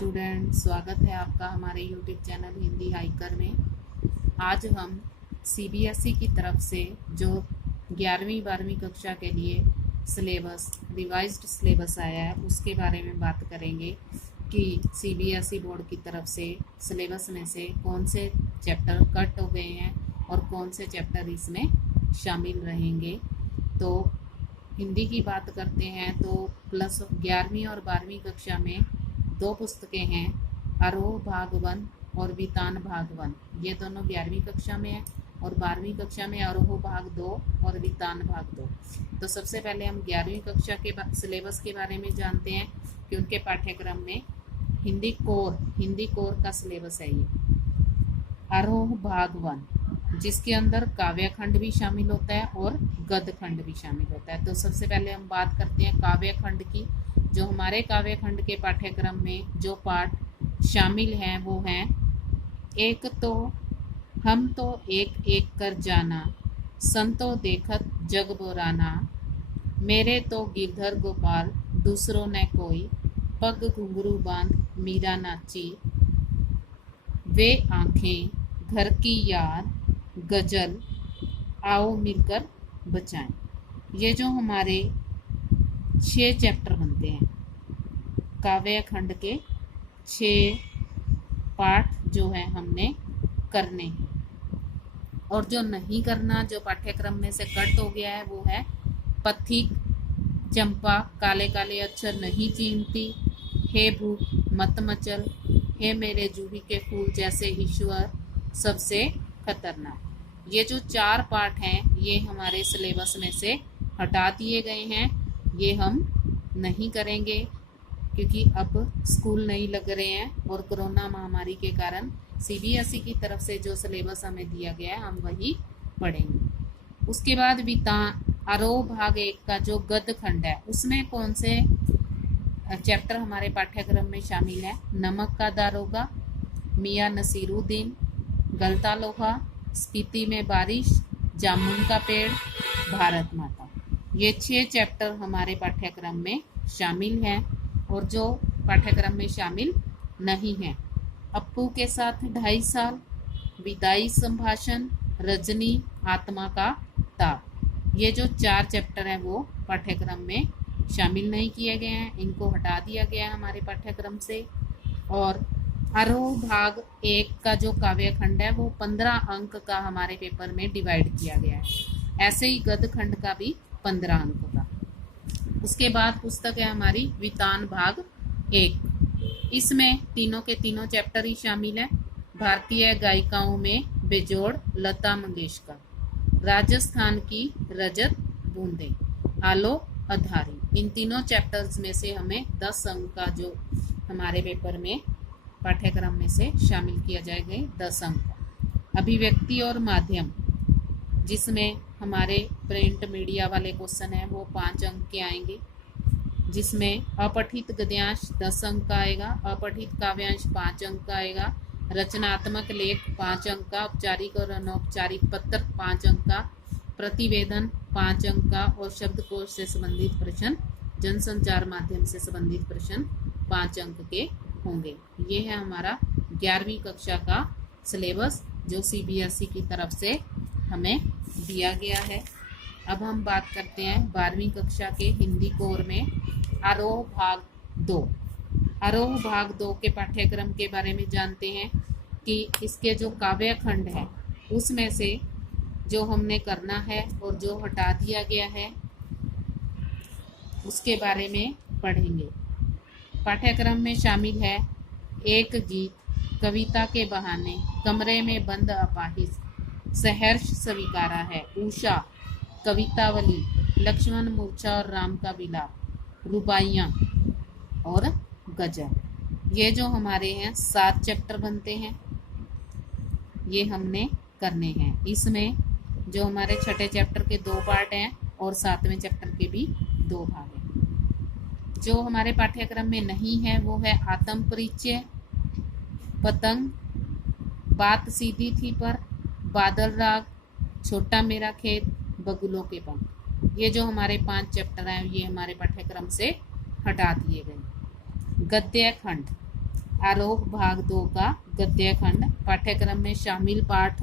Student, स्वागत है आपका हमारे यूट्यूब चैनल हिंदी हाइकर में। आज हम सीबीएसई की तरफ से जो 11वीं 12वीं कक्षा के लिए सिलेबस रिवाइज्ड सिलेबस आया है उसके बारे में बात करेंगे कि सीबीएसई बोर्ड की तरफ से सिलेबस में से कौन से चैप्टर कट हो गए हैं और कौन से चैप्टर इसमें शामिल रहेंगे। तो हिंदी की बात करते हैं तो प्लस 11वीं और 12वीं कक्षा में दो पुस्तकें हैं, आरोह भाग 1 और वितान भाग 1। ये दोनों 11वीं कक्षा में है और 12वीं कक्षा में आरोह भाग 2 और वितान भाग 2। तो सबसे पहले हम 11वीं कक्षा के सिलेबस के बारे में जानते हैं कि उनके पाठ्यक्रम में हिंदी कोर का सिलेबस है। ये आरोह भाग 1 जिसके अंदर काव्य खंड भी शामिल होता है और गद्य खंड भी शामिल होता है। तो सबसे पहले हम बात करते हैं काव्य खंड की। जो हमारे काव्य खंड के पाठ्यक्रम में जो पाठ शामिल हैं वो हैं, एक तो हम तो एक एक कर जाना, संतो देखत जग बोराना, मेरे तो गिरधर गोपाल दूसरों ने कोई, पग घुंघरू बांध मीरा नाची, वे आंखें घर की याद, गजल आओ मिलकर बचाएं। ये जो हमारे 6 चैप्टर बनते हैं, काव्य खंड के 6 पाठ जो है हमने करने हैं। और जो नहीं करना, जो पाठ्यक्रम में से कट हो गया है, वो है पथिक, चंपा, काले काले अक्षर नहीं चीमती, हे भूख मत मचल, हे मेरे जूही के फूल जैसे ईश्वर, सबसे खतरनाक। ये जो 4 पाठ हैं ये हमारे सिलेबस में से हटा दिए गए हैं। ये हम नहीं करेंगे क्योंकि अब स्कूल नहीं लग रहे हैं और कोरोना महामारी के कारण सीबीएसई की तरफ से जो सिलेबस हमें दिया गया है हम वही पढ़ेंगे। उसके बाद आरोह भाग 1 का जो गद्य खंड है उसमें कौन से चैप्टर हमारे पाठ्यक्रम में शामिल है। नमक का दारोगा, मियां नसीरुद्दीन, गलता लोहा, स्पीति में बारिश, जामुन का पेड़, भारत माता। ये 6 चैप्टर हमारे पाठ्यक्रम में शामिल हैं। और जो पाठ्यक्रम में शामिल नहीं है, अप्पू के साथ 2.5 साल, विदाई संभाषण, रजनी, आत्मा का ताप। ये जो 4 चैप्टर हैं वो पाठ्यक्रम में शामिल नहीं किए गए हैं, इनको हटा दिया गया है हमारे पाठ्यक्रम से। और आरोह भाग 1 का जो काव्य खंड है वो 15 अंक का हमारे पेपर में डिवाइड किया गया है। ऐसे ही गद्य खंड का भी 15 अंक का। उसके बाद पुस्तक है हमारी वितान भाग 1। इसमें तीनों के तीनों चैप्टर ही शामिल हैं। भारतीय गायिकाओं में बेजोड़ लता मंगेशकर, राजस्थान की रजत बूंदे, आलो अधारी। इन तीनों चैप्टर्स में से हमें 10 अंक का जो हमारे पेपर में पाठ्यक्रम में से शामिल किया जाएगा 10 अंक। अभिव्यक्ति और माध्यम जिसमें हमारे प्रिंट मीडिया वाले क्वेश्चन हैं वो 5 अंक के आएंगे, जिसमें अपठित गद्यांश 10 अंक का आएगा, अपठित काव्यांश 5 अंक का आएगा, रचनात्मक लेख 5 अंक का, औपचारिक और अनौपचारिक पत्र 5 अंक का, प्रतिवेदन 5 अंक का और शब्दकोश से संबंधित प्रश्न, जनसंचार माध्यम से संबंधित प्रश्न 5 अंक के होंगे। ये है हमारा 11वीं कक्षा का सिलेबस जो सीबीएसई की तरफ से हमें दिया गया है। अब हम बात करते हैं 12वीं कक्षा के हिंदी कोर में आरोह भाग 2। आरोह भाग 2 के पाठ्यक्रम के बारे में जानते हैं कि इसके जो काव्य खंड है उसमें से जो हमने करना है और जो हटा दिया गया है उसके बारे में पढ़ेंगे। पाठ्यक्रम में शामिल है एक गीत, कविता के बहाने, कमरे में बंद अपाहिज, सहर्ष स्वीकारा है, उषा, कवितावली, लक्ष्मण मूर्छा और राम का विलाप, रुबाइयाँ और गजल। ये जो हमारे हैं 7 चैप्टर बनते हैं, ये हमने करने हैं। इसमें जो हमारे 6ठे चैप्टर के 2 पार्ट हैं और 7वें चैप्टर के भी 2 भाग हैं। जो हमारे पाठ्यक्रम में नहीं है वो है आत्म परिचय, पतंग, बात सीधी थी पर, बादल राग, छोटा मेरा खेत, बगुलों के पंख। ये जो हमारे 5 चैप्टर हैं ये हमारे पाठ्यक्रम से हटा दिए गए। गद्य खंड आरोह भाग 2 का गद्य खंड। पाठ्यक्रम में शामिल पाठ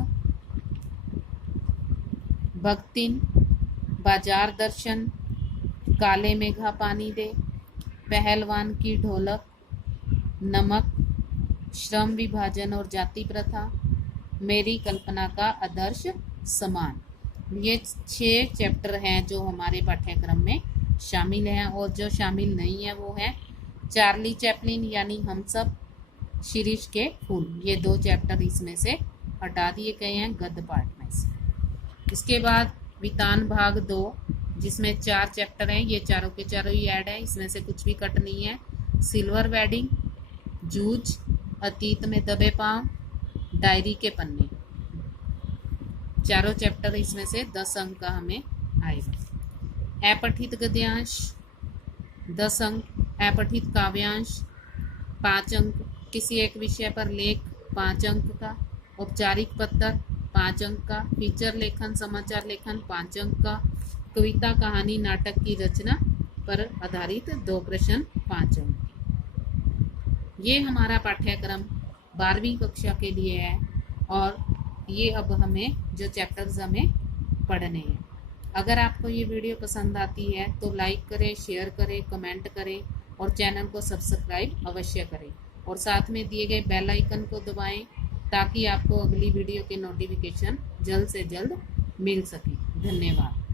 भक्तिन, बाजार दर्शन, काले मेघा पानी दे, पहलवान की ढोलक, नमक, श्रम विभाजन और जाति प्रथा, मेरी कल्पना का आदर्श समान। ये 6 चैप्टर हैं जो हमारे पाठ्यक्रम में शामिल हैं, और जो शामिल नहीं है वो है चार्ली चैपलिन यानी हम सब, शिरीष के फूल। ये 2 चैप्टर इसमें से हटा दिए गए हैं गद्य पाठ में से। इसके बाद वितान भाग 2 जिसमें 4 चैप्टर हैं, ये चारों के चारों ही ऐड है, इसमें से कुछ भी कट नहीं है। सिल्वर वेडिंग, जूझ, अतीत में दबे पांव, डायरी के पन्ने, चारों चैप्टर इसमें से 10 अंक का हमें आएगा। अपठित गद्यांश 10 अंक, अपठित काव्यांश 5 अंक, किसी एक विषय पर लेख 5 अंक का, औपचारिक पत्र 5 अंक का, फीचर लेखन, समाचार लेखन 5 अंक का, कविता, कहानी, नाटक की रचना पर आधारित 2 प्रश्न 5 अंक। ये हमारा पाठ्यक्रम 12वीं कक्षा के लिए है, और ये अब हमें जो चैप्टर्स हमें पढ़ने हैं। अगर आपको ये वीडियो पसंद आती है तो लाइक करें, शेयर करें, कमेंट करें और चैनल को सब्सक्राइब अवश्य करें, और साथ में दिए गए बेल आइकन को दबाएं ताकि आपको अगली वीडियो के नोटिफिकेशन जल्द से जल्द मिल सके। धन्यवाद।